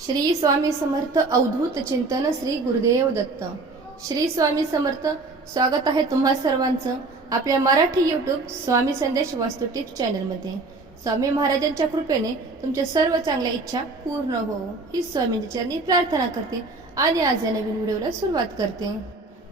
श्री स्वामी समर्थ अवधूत चिंतन श्री गुरुदेव दत्त. श्री स्वामी समर्थ स्वागत आहे तुम्हा सर्वांचं आपल्या मराठी यूट्यूब स्वामी संदेश वास्तू टिप्स चॅनलमध्ये. स्वामी महाराजांच्या कृपेने तुमच्या सर्व चांगल्या इच्छा पूर्ण हो. ही स्वामींच्या चरणी प्रार्थना करते आणि आज या नवीन व्हिडिओला सुरुवात करते.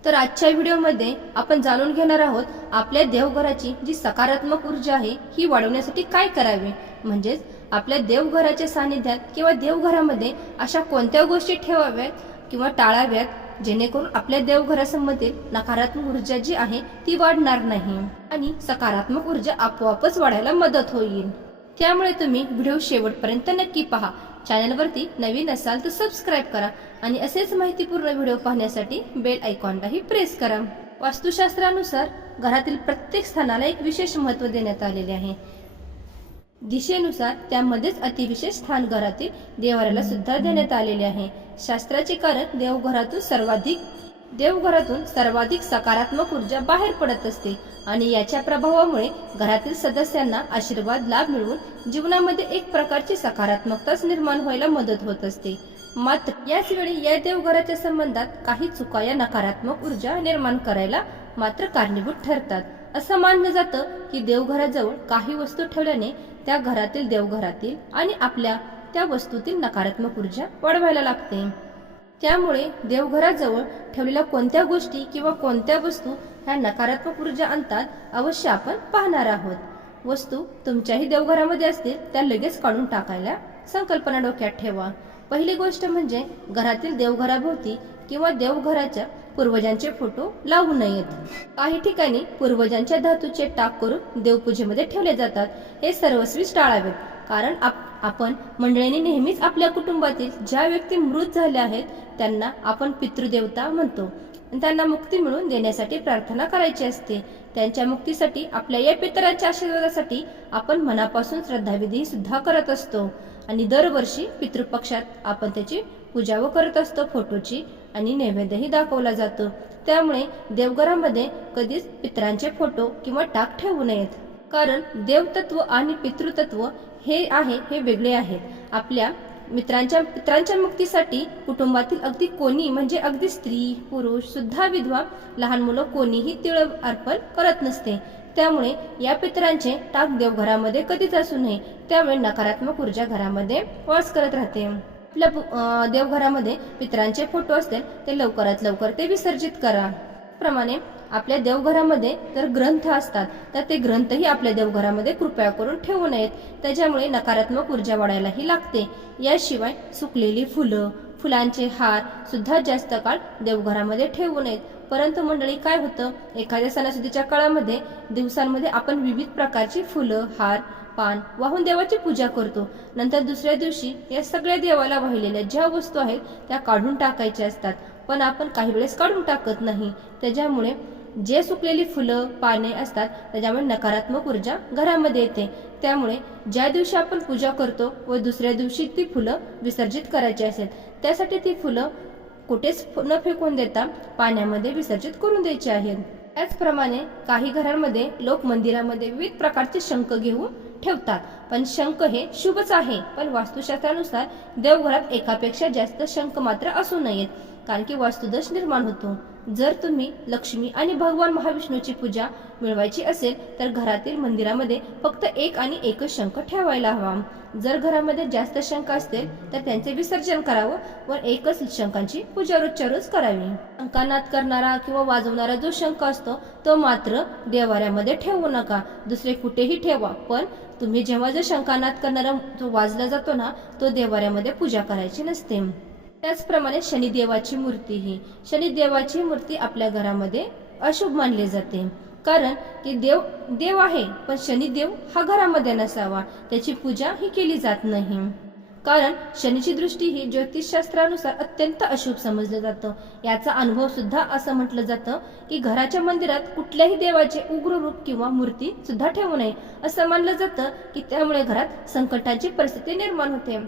तर आजच्या व्हिडिओमध्ये आपण जाणून घेणार आहोत आपल्या देवघराची जी सकारात्मक ऊर्जा आहे ही वाढवण्यासाठी काय करावे? म्हणजेच आपल्या देवघराच्या सानिध्यात किंवा देवघरामध्ये अशा कोणत्या गोष्टी ठेवाव्यात किंवा टाळाव्यात? जेणेकरून आपल्या देवघरासंबंधित नकारात्मक ऊर्जा जी आहे ती वाढणार नाही आणि सकारात्मक ऊर्जा आपोआपच वाढायला मदत होईल. त्यामुळे तुम्ही व्हिडिओ शेवटपर्यंत नक्की पहा. चॅनलवरती नवीन असाल तर सबस्क्राईब करा आणि असेच माहितीपूर्ण व्हिडिओ पाहण्यासाठी बेल आयकॉनलाही प्रेस करा. वास्तुशास्त्रानुसार घरातील प्रत्येक स्थानाला एक विशेष महत्त्व देण्यात आलेले आहे. दिशेनुसार त्यामध्येच अतिविशेष स्थान घरातील देवाऱ्याला सुद्धा देण्यात आलेले आहे. शास्त्राचे कारण देवघरातून सर्वाधिक देवघरातून सर्वाधिक सकारात्मक ऊर्जा बाहेर पडत असते आणि याच्या प्रभावामुळे घरातील सदस्यांना आशीर्वाद लाभ मिळवून जीवनामध्ये एक प्रकारची सकारात्मकताच निर्माण व्हायला मदत होत असते. मात्र याच वेळी या देवघराच्या संबंधात काही चुका या नकारात्मक ऊर्जा निर्माण करायला मात्र कारणीभूत ठरतात. असं मानलं जातं की देवघराजवळ काही वस्तू ठेवल्याने त्या घरातील देवघरातील आणि आपल्या त्या वस्तूतील नकारात्मक ऊर्जा वाढवायला लागते. त्यामुळे देवघराजवळ ठेवलेल्या कोणत्या गोष्टी किंवा कोणत्या वस्तू ह्या नकारात्मक ऊर्जा आणतात अवश्य आपण पाहणार आहोत. वस्तू तुमच्याही देवघरामध्ये असतील त्या लगेच काढून टाकायला संकल्पना डोक्यात ठेवा. पहिली गोष्ट म्हणजे घरातील देवघराभोवती किंवा देवघराच्या पूर्वजांचे फोटो लावू नयेत. काही ठिकाणी पूर्वजांच्या धातूचे टाक करून देवपूजेमध्ये ठेवले जातात. हे सर्वस्वीच टाळावेत. कारण आप आपण मंडळींनी नेहमीच आपल्या कुटुंबातील ज्या व्यक्ती मृत झाल्या आहेत त्यांना आपण पितृदेवता म्हणतो. त्यांना मुक्ती मिळवून देण्यासाठी प्रार्थना करायची असते. त्यांच्या मुक्तीसाठी आपल्या या पितरांच्या आशीर्वादासाठी आपण मनापासून श्रद्धाविधी सुद्धा करत असतो. आणि दरवर्षी पितृपक्षात आपण त्याची पूजा व करत असतो फोटोची. आणि नैवेद्यही दाखवला जातो. त्यामुळे देवघरामध्ये कधीच पितरांचे फोटो किंवा टाक ठेवू नयेत. कारण देवतत्व आणि पितृतत्व हे आहे हे वेगळे आहेत आपल्या मित्रांच्या पित्रांच्या मुक्तीसाठी कुटुंबातील अगदी कोणी म्हणजे अगदी स्त्री पुरुष सुद्धा विधवा लहान मुलं कोणीही तिळ अर्पण करत नसते. त्यामुळे या पितरांचे टाक देवघरामध्ये कधीच असू नये. त्यामुळे नकारात्मक ऊर्जा घरामध्ये वास करत राहते. आपल्या देवघरामध्ये पितरांचे फोटो असतील ते लवकरात लवकर ते विसर्जित करा. प्रमाणे आपल्या देवघरामध्ये तर ग्रंथ असतात तर ते ग्रंथही आपल्या देवघरामध्ये कृपया करून ठेवू नयेत. त्याच्यामुळे नकारात्मक ऊर्जा वाढायलाही लागते. याशिवाय सुकलेली फुलं फुलांचे हार सुद्धा जास्त काळ देवघरामध्ये ठेवू नयेत. परंतु मंडळी काय होतं? एखाद्या सणासुदीच्या काळामध्ये दिवसांमध्ये आपण विविध प्रकारची फुलं हार पान वाहून देवाची पूजा करतो. नंतर दुसऱ्या दिवशी या सगळ्या देवाला वाहिलेल्या ज्या वस्तू आहेत त्या काढून टाकायच्या असतात. पण आपण काही वेळेस काढून टाकत नाही. त्याच्यामुळे जे सुकलेली फुलं पाने असतात त्याच्यामुळे नकारात्मक ऊर्जा घरामध्ये येते. त्यामुळे ज्या दिवशी आपण पूजा करतो व दुसऱ्या दिवशी ती फुलं विसर्जित करायची असेल त्यासाठी ती फुलं कुठेच न फेकून देता पाण्यामध्ये विसर्जित करून द्यायची आहेत. त्याचप्रमाणे काही घरांमध्ये लोक मंदिरामध्ये विविध प्रकारचे शंख घेऊन ठेवतात. पण शंख हे शुभच आहे. पण वास्तुशास्त्रानुसार देवघरात एकापेक्षा जास्त शंख मात्र असू नयेत. कारण की वास्तुदोष निर्माण होतो. जर तुम्ही लक्ष्मी आणि भगवान महाविष्णूची पूजा मिळवायची असेल तर घरातील मंदिरामध्ये फक्त एक आणि एकच शंख ठेवायला हवा. जर घरामध्ये जास्त शंख असतील तर त्यांचे विसर्जन करावं व एकच शंखांची पूजा रोजच्या रोज करावी. शंकानाद करणारा किंवा वाजवणारा जो शंख असतो तो मात्र देवाऱ्यामध्ये ठेवू नका. दुसरे कुठेही ठेवा पण तुम्ही जेव्हा जो शंकानाद करणारा जो वाजला जातो ना तो देवाऱ्यामध्ये पूजा करायची नसते. त्याचप्रमाणे शनिदेवाची मूर्ती ही शनिदेवाची मूर्ती आपल्या घरामध्ये अशुभ मानली जाते. कारण की देव देव आहे पण शनिदेव हा घरामध्ये नसावा. त्याची पूजा ही केली जात नाही. कारण शनीची दृष्टी ही ज्योतिषशास्त्रानुसार अत्यंत अशुभ समजलं जातं. याचा अनुभव सुद्धा असं म्हटलं जातं की घराच्या मंदिरात कुठल्याही देवाचे उग्र रूप किंवा मूर्ती सुद्धा ठेवू नये. असं मानलं जातं की त्यामुळे घरात संकटाची परिस्थिती निर्माण होते.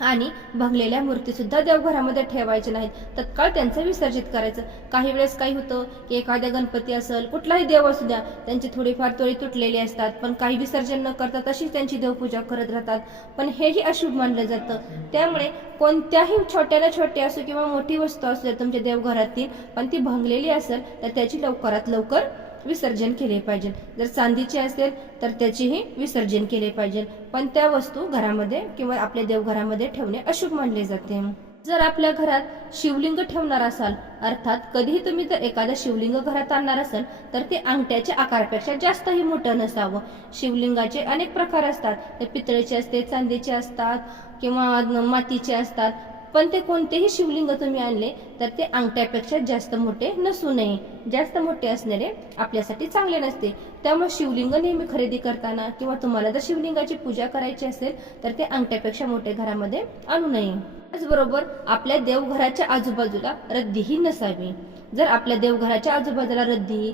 आणि भंगलेल्या मूर्ती सुद्धा देवघरामध्ये ठेवायच्या नाहीत. तत्काळ त्यांचं विसर्जित करायचं. काही वेळेस काय होतं की एखाद्या गणपती असेल कुठलाही देव असू द्या त्यांची थोडीफार तोळी तुटलेली असतात. पण काही विसर्जन न करता तशीच त्यांची देवपूजा करत राहतात. पण हेही अशुभ मानलं जातं. त्यामुळे कोणत्याही छोट्या ना छोटी असो किंवा मोठी वस्तू असू द्या तुमच्या देवघरातील पण ती भंगलेली असेल तर त्याची लवकरात लवकर विसर्जन केले पाहिजे. जर चांदीचे असेल तर त्याचेही विसर्जन केले पाहिजे. पण त्या वस्तू घरामध्ये किंवा आपल्या देवघरामध्ये ठेवणे अशुभ मानले जाते. जर आपल्या घरात शिवलिंग ठेवणार असाल अर्थात कधीही तुम्ही जर एखादं शिवलिंग घरात आणणार असाल तर ते अंगठ्याच्या आकारापेक्षा जास्तही मोठं नसावं. शिवलिंगाचे अनेक प्रकार असतात. ते पितळेचे असते चांदीचे असतात किंवा मातीचे असतात. पण ते कोणतेही शिवलिंग तुम्ही आणले तर ते अंगठ्यापेक्षा जास्त मोठे नसू नये. जास्त मोठे असणारे आपल्यासाठी चांगले नसते. त्यामुळे शिवलिंग नेहमी खरेदी करताना किंवा तुम्हाला जर शिवलिंगाची पूजा करायची असेल तर ते अंगठ्यापेक्षा मोठे घरामध्ये आणू नये. त्याचबरोबर आपल्या देवघराच्या आजूबाजूला रद्दीही नसावी. जर आपल्या देवघराच्या आजूबाजूला रद्दी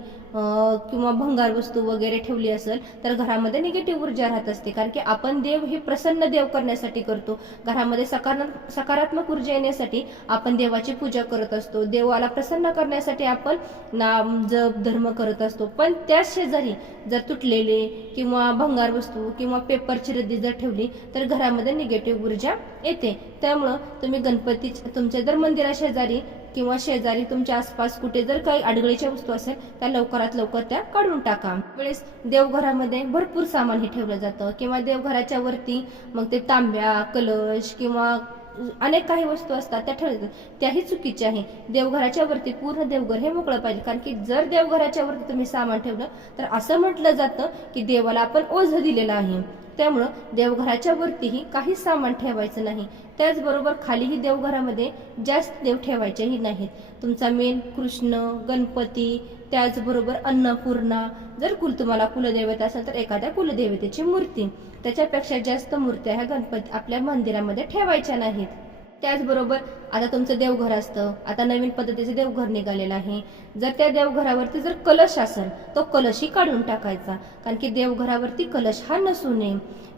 किंवा भंगार वस्तू वगैरे ठेवली असेल तर घरामध्ये निगेटिव्ह ऊर्जा राहत असते. कारण की आपण देव हे प्रसन्न देव करण्यासाठी करतो. घरामध्ये सकारात्मक सकारात्मक ऊर्जा येण्यासाठी आपण देवाची पूजा करत असतो. देवाला प्रसन्न करण्यासाठी आपण नाम जप धर्म करत असतो. पण त्याच शेजारी जर तुटलेले किंवा भंगार वस्तू किंवा पेपरची रद्दी जर ठेवली तर घरामध्ये निगेटिव्ह ऊर्जा येते. त्यामुळं तुम्ही गणपती तुमच्या जर मंदिरा शेजारी किंवा शेजारी तुमच्या आसपास कुठे जर काही अडगळीच्या वस्तू असेल त्या लवकरात लवकर त्या काढून टाका. वेळेस देवघरामध्ये भरपूर सामान हे ठेवलं जातं. किंवा देवघराच्या वरती मग ते तांब्या कलश किंवा अनेक काही वस्तू असतात त्या ठरतात त्याही चुकीच्या आहे. देवघराच्या वरती पूर्ण देवघर हे मोकळं पाहिजे. कारण की जर देवघराच्या वरती तुम्ही सामान ठेवलं तर असं म्हटलं जातं की देवाला आपण ओझ दिलेलं आहे. त्यामुळं देवघराच्या वरतीही काही सामान ठेवायचं नाही. त्याचबरोबर खालीही देवघरामध्ये जास्त देव ठेवायचेही नाहीत. तुमचा मेन कृष्ण गणपती त्याचबरोबर अन्नपूर्णा जर कुल तुम्हाला कुलदेवता असेल तर एखाद्या कुलदेवतेची मूर्ती. त्याच्यापेक्षा जास्त मूर्त्या ह्या गणपती आपल्या मंदिरामध्ये ठेवायच्या नाहीत. त्याचबरोबर आता तुमचं देवघर असतं. आता नवीन पद्धतीचं देवघर निघालेलं आहे. जर त्या देवघरावरती जर कलश असेल तो कलशही काढून टाकायचा. कारण की देवघरावरती कलश हा नसू नये.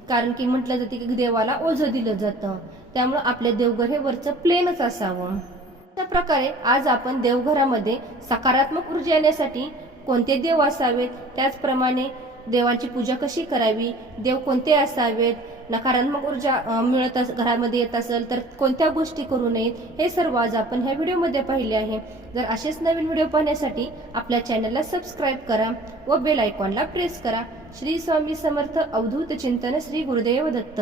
कारण की म्हटलं जाते की देवाला ओझं दिलं जातं. त्यामुळं आपले देवघर हे वरचं प्लेनच असावं. अशा प्रकारे आज आपण देवघरामध्ये सकारात्मक ऊर्जा येण्यासाठी कोणते देव असावेत? त्याचप्रमाणे देवांची पूजा कशी करावी? देव कोणते असावेत? नकारात्मक ऊर्जा मिळत अस घरामध्ये येत असेल तर कोणत्या गोष्टी करू नयेत हे सर्व आज आपण ह्या व्हिडिओमध्ये पाहिले आहे. जर असेच नवीन व्हिडिओ पाहण्यासाठी आपल्या चॅनलला सबस्क्राईब करा व बेल आयकॉनला प्रेस करा. श्री स्वामी समर्थ अवधूत चिंतन श्री गुरुदेव दत्त.